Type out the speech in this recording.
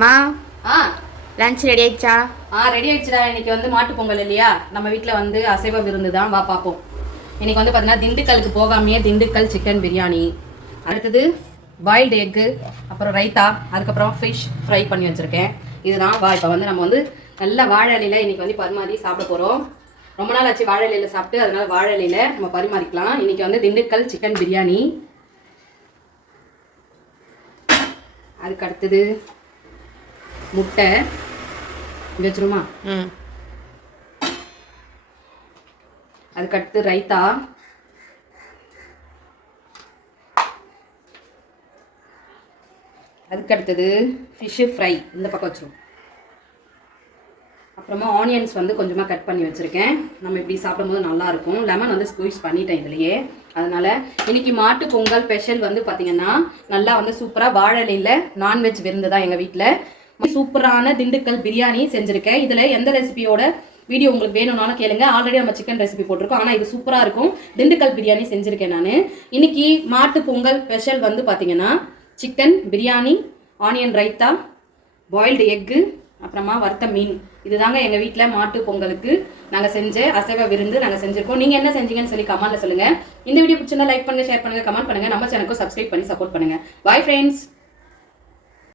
மா ஆ lunch ready ஆயிடுச்சா? Ready ஆயிடுச்சுடா. இன்னைக்கு வந்து மாட்டு பொங்கல் இல்லையா, நம்ம வீட்டில் வந்து அசைவ விருந்து தான். வா பார்ப்போம். இன்னைக்கு வந்து பார்த்தீங்கன்னா திண்டுக்கலுக்கு போகாமையே திண்டுக்கல் சிக்கன் பிரியாணி, அடுத்தது பாயில்டு எக்கு, அப்புறம் ரைத்தா, அதுக்கப்புறம் ஃபிஷ் ஃப்ரை பண்ணி வச்சுருக்கேன். இதுதான் வா. இப்போ வந்து நம்ம வந்து நல்ல வாழை இலையில் இன்னைக்கு வந்து பரிமாறி சாப்பிட போகிறோம். ரொம்ப நாள் ஆச்சு வாழை இலையில் சாப்பிட்டு, அதனால வாழை இலையில் நம்ம பரிமாறிக்கலாம். இன்னைக்கு வந்து திண்டுக்கல் சிக்கன் பிரியாணி. அதுக்கு அடுத்தது முட்டை வச்சிருமா. அதுக்கடுத்து ரைத்தா, அதுக்கடுத்தது ஃபிஷ்ஷு ஃப்ரை இந்த பக்கம் வச்சிரும். அப்புறமா ஆனியன்ஸ் வந்து கொஞ்சமாக கட் பண்ணி வச்சுருக்கேன். நம்ம இப்படி சாப்பிடும்போது நல்லாயிருக்கும். லெமன் வந்து ஸ்குவீஸ் பண்ணிட்டேன் இதுலையே. அதனால் இன்னைக்கு மாட்டு பொங்கல் ஸ்பெஷல் வந்து பார்த்திங்கன்னா நல்லா வந்து சூப்பராக வாழை இலையில் நான்வெஜ் விருந்து தான் எங்கள் வீட்டில். சூப்பரான திண்டுக்கல் பிரியாணி செஞ்சுருக்கேன். இதில் எந்த ரெசிபியோட வீடியோ உங்களுக்கு வேணும்னாலும் கேளுங்க. ஆல்ரெடி நம்ம சிக்கன் ரெசிபி போட்டிருக்கோம், ஆனால் இது சூப்பராக இருக்கும். திண்டுக்கல் பிரியாணி செஞ்சுருக்கேன் நான். இன்னைக்கு மாட்டு பொங்கல் ஸ்பெஷல் வந்து பார்த்தீங்கன்னா chicken biryani, onion raita, boiled egg, அப்புறமா வறுத்த மீன். இதுதாங்க எங்கள் வீட்டில் மாட்டு பொங்கலுக்கு நாங்கள் செஞ்ச அசைவ விருந்து நாங்கள் செஞ்சுருக்கோம். நீங்கள் என்ன செஞ்சீங்கன்னு சொல்லி கமெண்ட்டில் சொல்லுங்கள். இந்த வீடியோ பிடிச்சிருந்தா லைக் பண்ணுங்கள், ஷேர் பண்ணுங்கள், கமெண்ட் பண்ணுங்கள். நம்ம சேனலுக்கு சப்ஸ்கிரைப் பண்ணி சப்போர்ட் பண்ணுங்கள். Bye friends.